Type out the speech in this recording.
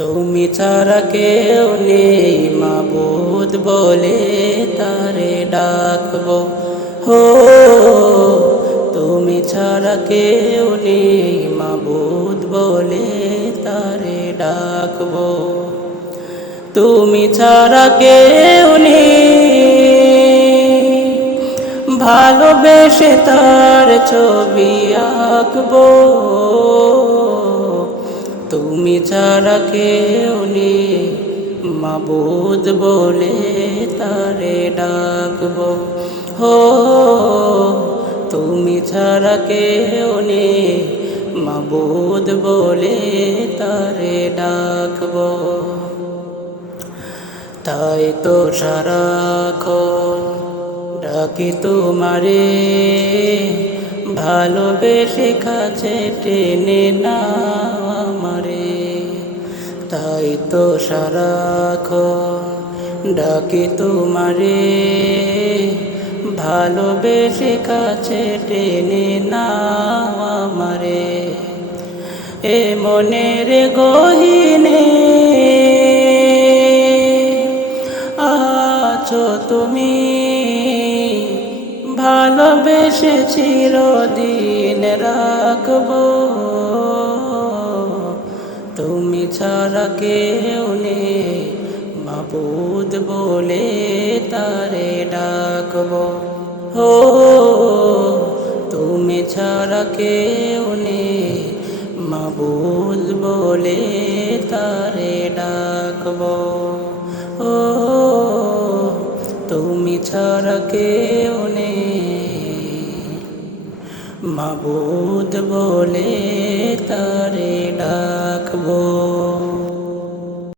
তুমি ছাড়া কেউ নেই, মাবুদ বলে তারে ডাকবো। হো, তুমি ছাড়া কেউ নেই, মাবুদ বলে তারে ডাকবো। তুমি ছাড়া কেউ নেই, ভালোবেসে তার ছবি আঁকবো। তুমি ছাড়া কেউ নেই। মাবুদ বলে তারে ডাকবো। হো, তুমি ছাড়া কেউ নেই। মাবুদ বলে তারে ডাকবো। তাই তো সারাক্ষণ ডাকি তোমারে। ভালোবেসে কাছে টেনে না আমারে। তাই তো সারাক্ষণ ডাকি তোমারে। ভালোবেসে কাছে টেনে না আমারে। এ মনের গহিনে আছো তুমি। ভালোবেসে চিরদিন রাখব। তুমি ছাড়া কেউ নেই বলে তারে ডাকবো। হো তুমি ছাড়া কেউ নেই, মাবুদ বলে তারে ডাকবো। তুমি ছাড়া কেউ নেই। মাবুদ বলে ডাক